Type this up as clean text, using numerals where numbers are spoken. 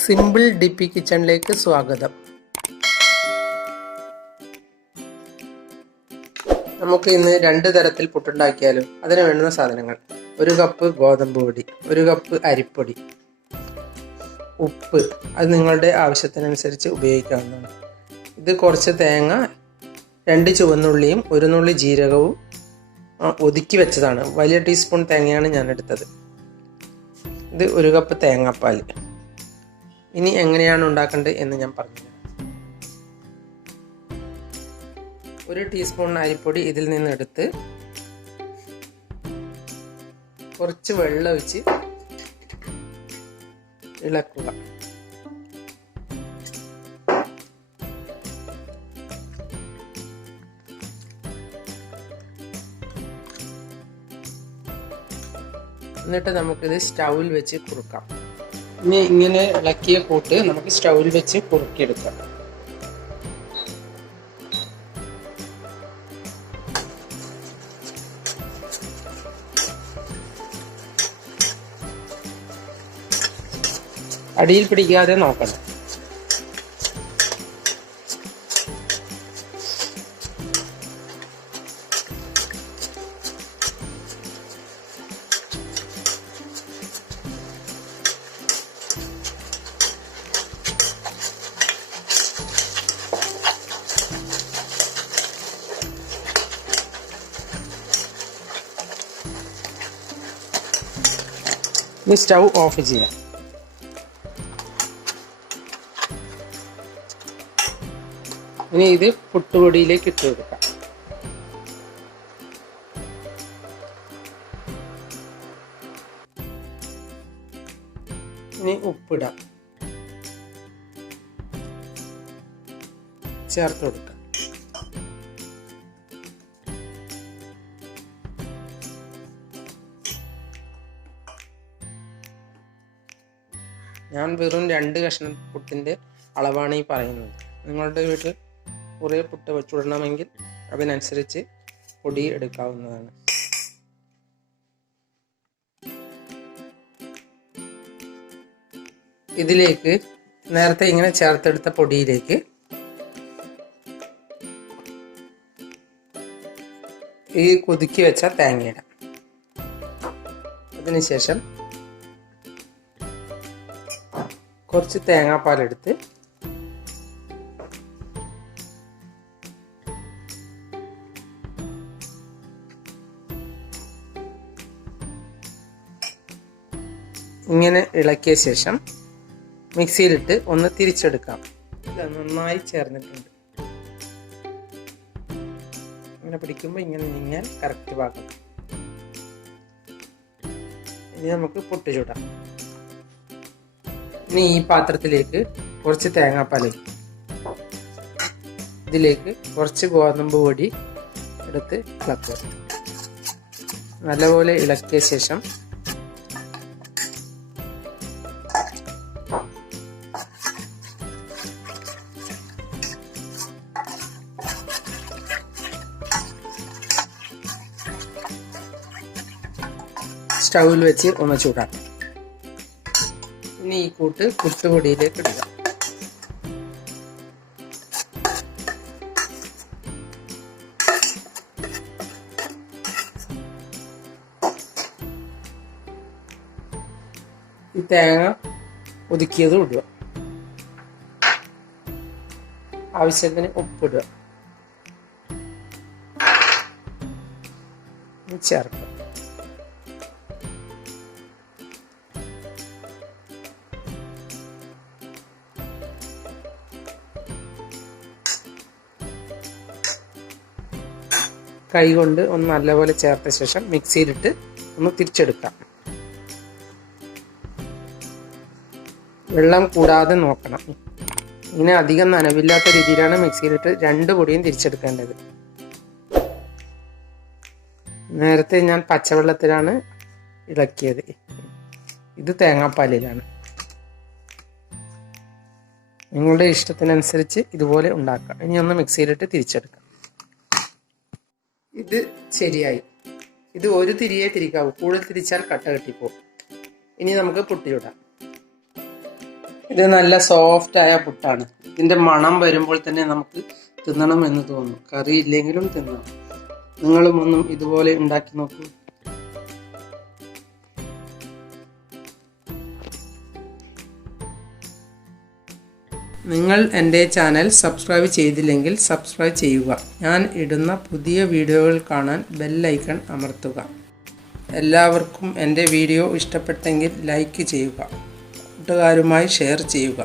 Simple ഡിപ്പി കിച്ചണിലേക്ക് സ്വാഗതം. നമുക്ക് ഇന്ന് 2 തരത്തിൽ പുട്ടുണ്ടാക്കിയാലും അതിന് വേണ്ടുന്ന സാധനങ്ങൾ: 1 കപ്പ് ഗോതമ്പ് പൊടി, 1 കപ്പ് അരിപ്പൊടി, ഉപ്പ്, അത് നിങ്ങളുടെ ആവശ്യത്തിനനുസരിച്ച് ഉപയോഗിക്കാവുന്നതാണ്. ഇത് കുറച്ച് തേങ്ങ, 2 ചുവന്നുള്ളിയും 1 നുള്ളി ജീരകവും ഒതുക്കി വെച്ചതാണ്. വലിയ ടീസ്പൂൺ തേങ്ങയാണ് ഞാൻ എടുത്തത്. ഇത് 1 കപ്പ് തേങ്ങാപ്പാൽ. ഇനി എങ്ങനെയാണ് ഉണ്ടാക്കേണ്ടത് എന്ന് ഞാൻ പറഞ്ഞുതരാം. 1 ടീസ്പൂൺ അരിപ്പൊടി ഇതിൽ നിന്ന് എടുത്ത് കുറച്ച് വെള്ളം ഒഴിച്ച് ഇളക്കുക. എന്നിട്ട് നമുക്കിത് സ്റ്റൗവിൽ വെച്ച് കുറുക്കാം. ഇനി ഇങ്ങനെ ഇളക്കിയ കൂട്ട് നമുക്ക് സ്റ്റൗവിൽ വെച്ച് കുറുക്കിയെടുക്കാം. അടിയിൽ പിടിക്കാതെ നോക്കണം. ഇനി സ്റ്റൗ ഓഫ് ചെയ്യാം. ഇനി ഇത് പുട്ടുപൊടിയിലേക്ക് ഇട്ട് കൊടുക്കാം. ഇനി ഉപ്പിടാം, ചേർത്ത് കൊടുക്കാം. ഞാൻ വെറും 2 കഷ്ണം പുട്ടിൻ്റെ അളവാണ് ഈ പറയുന്നത്. നിങ്ങളുടെ വീട്ടിൽ കുറേ പുട്ട് വെച്ചുവിടണമെങ്കിൽ അതിനനുസരിച്ച് പൊടി എടുക്കാവുന്നതാണ്. ഇതിലേക്ക് നേരത്തെ ഇങ്ങനെ ചേർത്തെടുത്ത പൊടിയിലേക്ക് ഈ കുതുക്കി വെച്ച തേങ്ങയിടാം. അതിനുശേഷം കുറച്ച് തേങ്ങാപ്പാലെടുത്ത് ഇങ്ങനെ ഇളക്കിയ ശേഷം മിക്സിയിലിട്ട് ഒന്ന് തിരിച്ചെടുക്കാം. നന്നായി ചേർന്നിട്ടുണ്ട്. ഇങ്ങനെ പിടിക്കുമ്പോൾ ഇങ്ങനെ നീങ്ങാൻ കറക്റ്റ് പാകം. ഇനി നമുക്ക് പുട്ട് ചൂടാം. ഇനി ഈ പാത്രത്തിലേക്ക് കുറച്ച് തേങ്ങാപ്പാൽ, ഇതിലേക്ക് കുറച്ച് ഗോതമ്പ് പൊടി എടുത്ത് ഇളക്കുക. നല്ലപോലെ ഇളക്കിയ ശേഷം സ്റ്റൗവിൽ വെച്ച് ഒന്ന് ചൂടാക്കാം. ഇനി ഈ കൂട്ട് പുട്ടുപൊടിയിലേക്ക് ഇടുക. ഈ തേങ്ങ ഒതുക്കിയത് ഇടുക. ആവശ്യത്തിന് ഉപ്പിടുക, ചേർക്കുക. കൈകൊണ്ട് ഒന്ന് നല്ലപോലെ ചേർത്ത ശേഷം മിക്സിയിലിട്ട് ഒന്ന് തിരിച്ചെടുക്കാം. വെള്ളം കൂടാതെ നോക്കണം. ഇങ്ങനെ അധികം നനവില്ലാത്ത രീതിയിലാണ് മിക്സിയിലിട്ട് 2 പൊടിയും തിരിച്ചെടുക്കേണ്ടത്. നേരത്തെ ഞാൻ പച്ചവെള്ളത്തിലാണ് ഇളക്കിയത്, ഇത് തേങ്ങാപ്പാലിലാണ്. നിങ്ങളുടെ ഇഷ്ടത്തിനനുസരിച്ച് ഇതുപോലെ ഉണ്ടാക്കാം. ഇനി ഒന്ന് മിക്സിയിലിട്ട് തിരിച്ചെടുക്കാം. ഇത് ശരിയായി. ഇത് ഒരു തിരിയേ തിരിക്കാവൂ, കൂടുതൽ തിരിച്ചാൽ കട്ട കെട്ടിപ്പോവും. ഇനി നമുക്ക് പുട്ട് ചൂടാം. ഇത് നല്ല സോഫ്റ്റായ പുട്ടാണ്. ഇതിൻ്റെ മണം വരുമ്പോൾ തന്നെ നമുക്ക് തിന്നണമെന്ന് തോന്നും. കറി ഇല്ലെങ്കിലും തിന്നണം. നിങ്ങളും ഒന്നും ഇതുപോലെ ഉണ്ടാക്കി നോക്കൂ. നിങ്ങൾ എൻ്റെ ചാനൽ സബ്സ്ക്രൈബ് ചെയ്തില്ലെങ്കിൽ സബ്സ്ക്രൈബ് ചെയ്യുക. ഞാൻ ഇടുന്ന പുതിയ വീഡിയോകൾ കാണാൻ ബെൽ ഐക്കൺ അമർത്തുക. എല്ലാവർക്കും എൻ്റെ വീഡിയോ ഇഷ്ടപ്പെട്ടെങ്കിൽ ലൈക്ക് ചെയ്യുക. കൂട്ടുകാരുമായി ഷെയർ ചെയ്യുക.